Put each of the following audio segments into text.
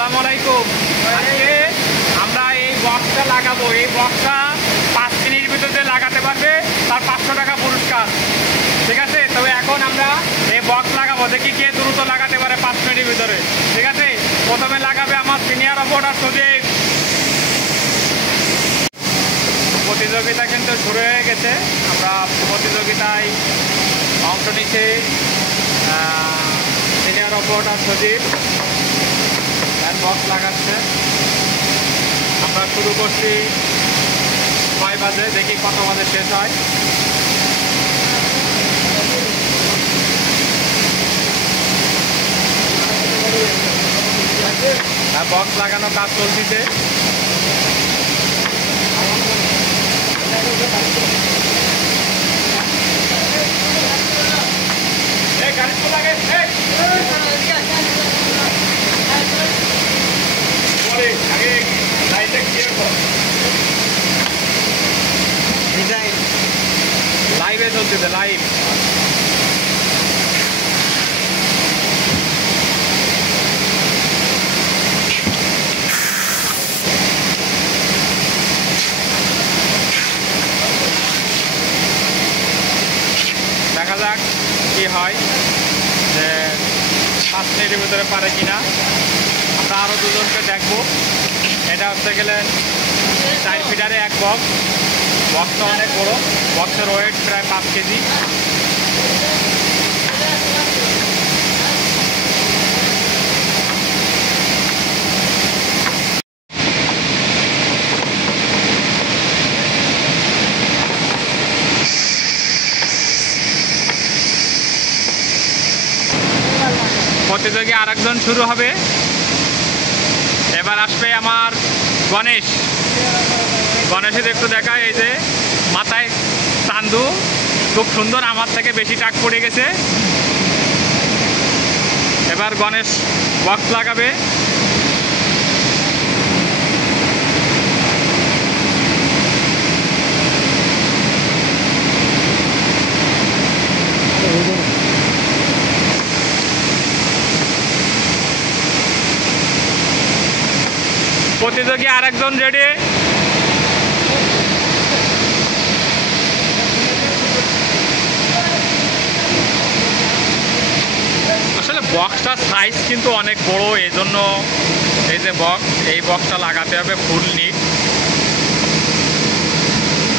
আসসালামু আলাইকুম। আজকে আমরা এই বক্সটা লাগাবো। এই বক্সটা 5 মিনিটের ভিতরে লাগাতে পারবে তার 500 টাকা পুরস্কার। ঠিক আছে, তবে এখন আমরা এই বক্স লাগাবো, দেখি কে দ্রুত লাগাতে পারে 5 মিনিটের ভিতরে। ঠিক আছে, প্রথমে লাগাবে আমার সিনিয়র অপারেটর সুদীপ। প্রতিযোগিতা কিন্তু শুরু হয়ে গেছে। আমরা প্রতিযোগিতায় অংশ নিচ্ছি সিনিয়র অপারেটর সুদীপ বক্স লাগাচ্ছে। আমরা শুরু করছি 6 বাজে, দেখি কত বাজে শেষ হয়। বক্স লাগানো কাজ চলছে। লাইভে চলছে, লাইভ। দেখা যাক কি হয়, যে 5 মিনিটের ভিতরে পারে কিনা। আমরা আরও দুজনকে দেখবো। এটা হচ্ছে গেলেন 4 ফিটারে এক বক্স। বক্সটা অনেক বড়, বক্সের ওয়েট প্রায় 5 কেজি। প্রতিযোগী আরেকজন শুরু হবে। এবার আসবে আমার গণেশ। গণেশের একটু দেখায়, এই যে মাথায় চান্দু, খুব সুন্দর, আমার থেকে বেশি টাক পড়ে গেছে। এবার গণেশ বক্স লাগাবে। প্রতিযোগী আরেকজন রেডি। আসলে বক্সটার সাইজ কিন্তু অনেক বড়, এই জন্য এই যে বক্স, এই বক্সটা লাগাতে হবে ফুল নিট।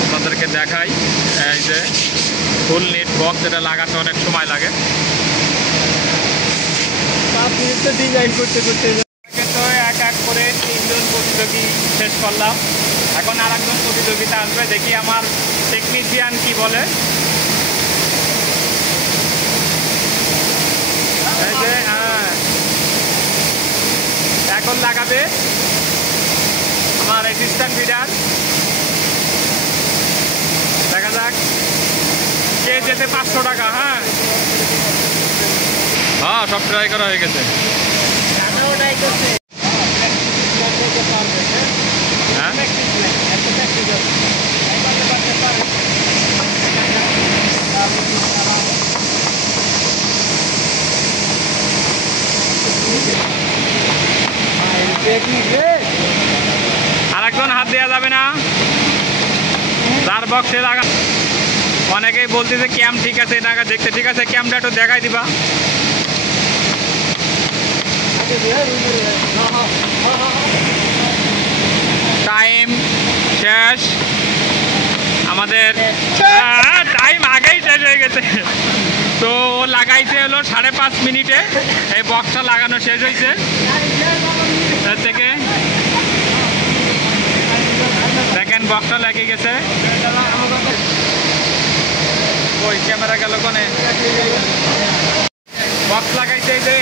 আপনাদেরকে দেখাই, এই যে ফুল নিট বক্স, এটা লাগাতে অনেক সময় লাগে। ডিজাইন করতে করতে এক এক করে 3 জন প্রতিযোগী শেষ করলাম। এখন আর একজন প্রতিযোগিতা আসবে, দেখি আমার টেকনিশিয়ান কি বলে। এই যে এখন লাগাবে আমার অ্যাসিস্ট্যান্ট ফিডার। দেখা যাক কে যেতে 500 টাকা। হ্যাঁ, সব ট্রাই করা হয়ে গেছে। আরেকজন হাত দেওয়া যাবে না, তার বক্সে লাগা। অনেকেই বলতেছে ক্যাম ঠিক আছে, এটা দেখতে ঠিক আছে, ক্যামটা একটু দেখাই দিবা। টাইম শেষ আমাদের, টাইম আগেই শেষ হয়ে গেছে। তো লাগাইতে হলো 5.5 মিনিটে। এই বক্সটা লাগানো শেষ হয়েছে। তার থেকে দেখেন বক্সটা লেগে গেছে। ওই ক্যামেরা গেল কোনে? বক্স লাগাইছে, এই যে